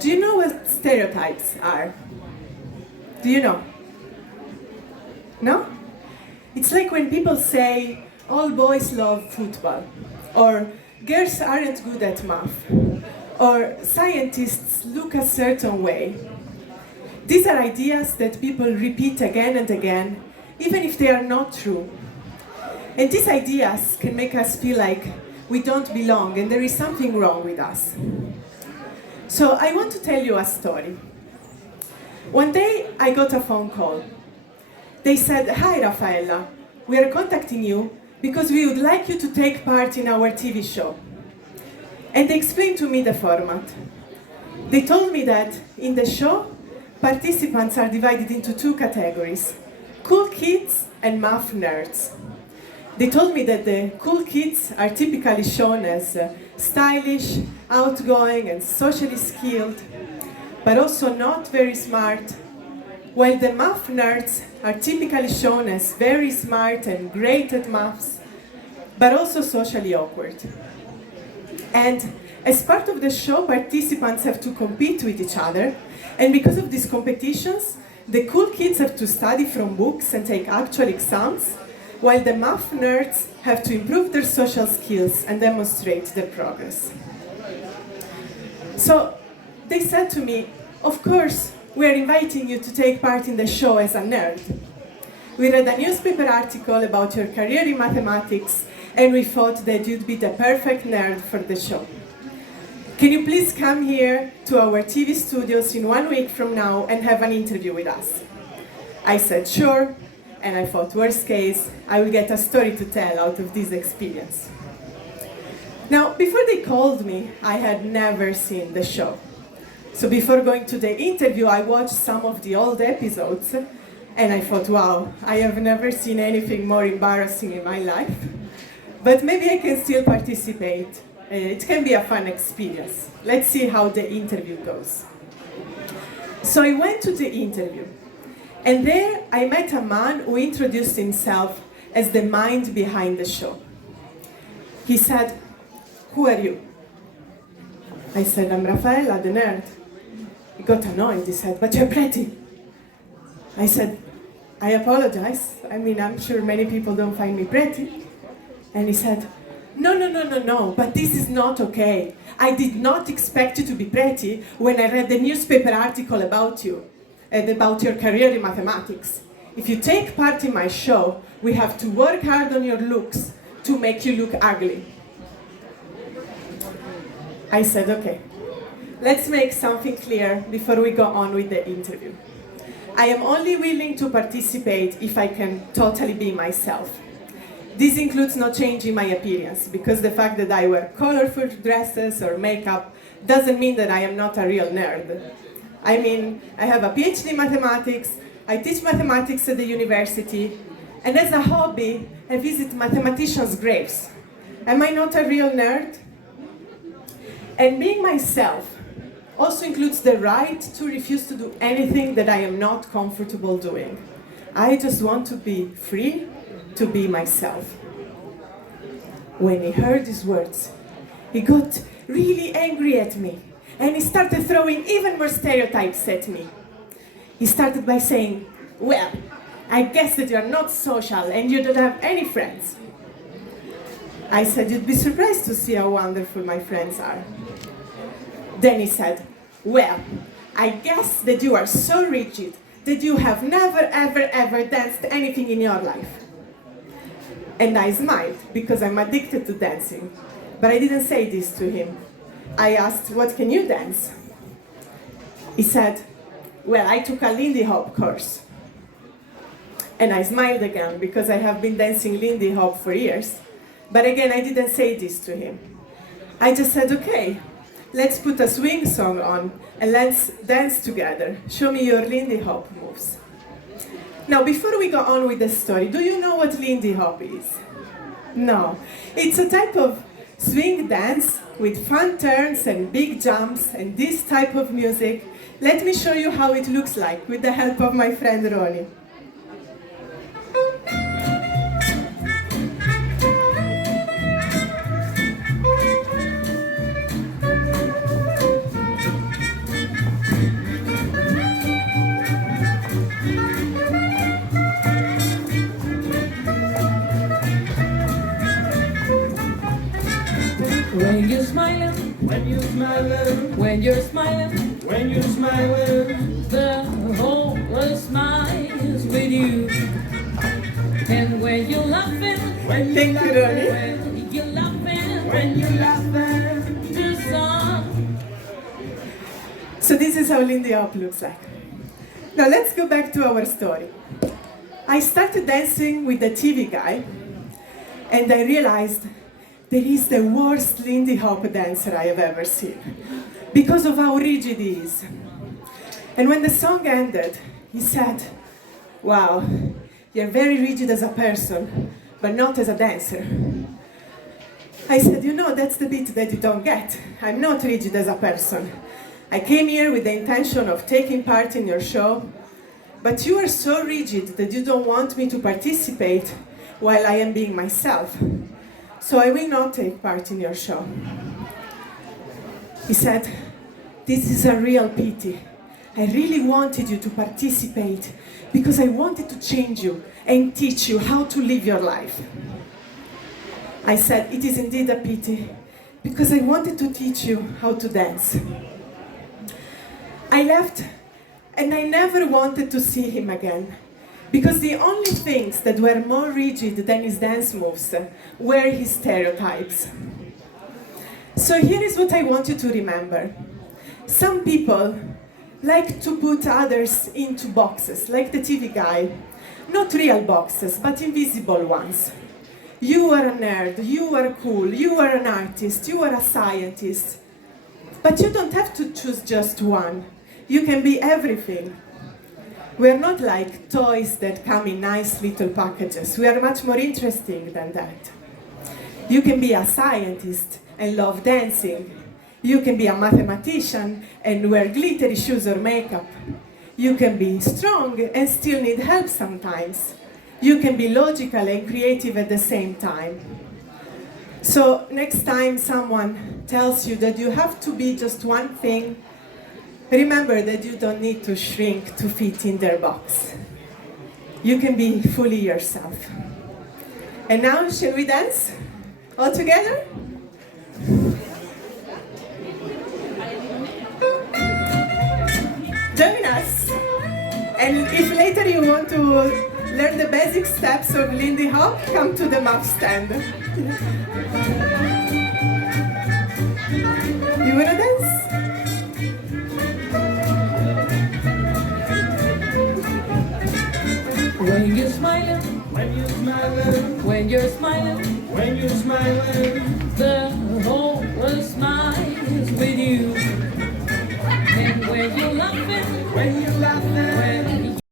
Do you know what stereotypes are? Do you know? No? It's like when people say, all boys love football, or girls aren't good at math, or scientists look a certain way. These are ideas that people repeat again and again, even if they are not true. And these ideas can make us feel like we don't belong and there is something wrong with us. So I want to tell you a story. One day I got a phone call. They said, "Hi Raffaella, we are contacting you because we would like you to take part in our TV show." And they explained to me the format. They told me that in the show, participants are divided into two categories: cool kids and math nerds. They told me that the cool kids are typically shown as stylish, outgoing and socially skilled, but also not very smart, while the math nerds are typically shown as very smart and great at maths, but also socially awkward. And as part of the show, participants have to compete with each other, and because of these competitions, the cool kids have to study from books and take actual exams, while the math nerds have to improve their social skills and demonstrate their progress. So they said to me, "Of course, we are inviting you to take part in the show as a nerd. We read a newspaper article about your career in mathematics, and we thought that you'd be the perfect nerd for the show. Can you please come here to our TV studios in 1 week from now and have an interview with us?" I said sure, and I thought, worst case, I will get a story to tell out of this experience. Now, before they called me, I had never seen the show. So before going to the interview, I watched some of the old episodes, and I thought, wow, I have never seen anything more embarrassing in my life. But maybe I can still participate. It can be a fun experience. Let's see how the interview goes. So I went to the interview, and there I met a man who introduced himself as the mind behind the show. He said, "Who are you?" I said, "I'm Raffaella, the nerd." He got annoyed. He said, "But you're pretty." I said, "I apologize. I'm sure many people don't find me pretty." And he said, No, but this is not okay. I did not expect you to be pretty when I read the newspaper article about you and about your career in mathematics. If you take part in my show, we have to work hard on your looks to make you look ugly." I said, "Okay, let's make something clear before we go on with the interview. I am only willing to participate if I can totally be myself. This includes not changing my appearance, because the fact that I wear colorful dresses or makeup doesn't mean that I am not a real nerd. I have a PhD in mathematics, I teach mathematics at the university, and as a hobby, I visit mathematicians' graves. Am I not a real nerd? And being myself also includes the right to refuse to do anything that I am not comfortable doing. I just want to be free to be myself." When he heard these words, he got really angry at me, and he started throwing even more stereotypes at me. He started by saying, "Well, I guess that you're not social and you don't have any friends." I said, "You'd be surprised to see how wonderful my friends are." Then he said, "Well, I guess that you are so rigid that you have never, ever danced anything in your life." And I smiled, because I'm addicted to dancing. But I didn't say this to him. I asked, "What can you dance?" He said, "Well, I took a Lindy Hop course." And I smiled again, because I have been dancing Lindy Hop for years. But again, I didn't say this to him. I just said, "Okay, let's put a swing song on and let's dance together. Show me your Lindy Hop moves." Now, before we go on with the story, do you know what Lindy Hop is? No. It's a type of swing dance with fun turns and big jumps and this type of music. Let me show you how it looks like with the help of my friend Ronnie. smiling, when you're smiling, when you're smiling, when you're smiling, the whole world smiles with you. And when you're laughing, when you're laughing, when you're laughing, the song. So this is how Lindy Hop looks like. Now let's go back to our story. I started dancing with the TV guy, and I realized that he's the worst Lindy Hop dancer I have ever seen, because of how rigid he is. And when the song ended, he said, "Wow, you're very rigid as a person, but not as a dancer." I said, "You know, that's the bit that you don't get. I'm not rigid as a person. I came here with the intention of taking part in your show, but you are so rigid that you don't want me to participate while I am being myself. So I will not take part in your show." He said, "This is a real pity. I really wanted you to participate because I wanted to change you and teach you how to live your life." I said, "It is indeed a pity because I wanted to teach you how to dance." I left and I never wanted to see him again, because the only things that were more rigid than his dance moves were his stereotypes. So here is what I want you to remember. Some people like to put others into boxes, like the TV guy. Not real boxes, but invisible ones. You are a nerd, you are cool, you are an artist, you are a scientist. But you don't have to choose just one. You can be everything. We are not like toys that come in nice little packages. We are much more interesting than that. You can be a scientist and love dancing. You can be a mathematician and wear glittery shoes or makeup. You can be strong and still need help sometimes. You can be logical and creative at the same time. So next time someone tells you that you have to be just one thing, remember that you don't need to shrink to fit in their box. You can be fully yourself. And now, shall we dance? All together? Join us. And if later you want to learn the basic steps of Lindy Hop, come to the math stand. You wanna dance? When you're smiling, when you're smiling, when you're smiling, when you're smiling, the whole world smiles with you. And when you're laughing, when you're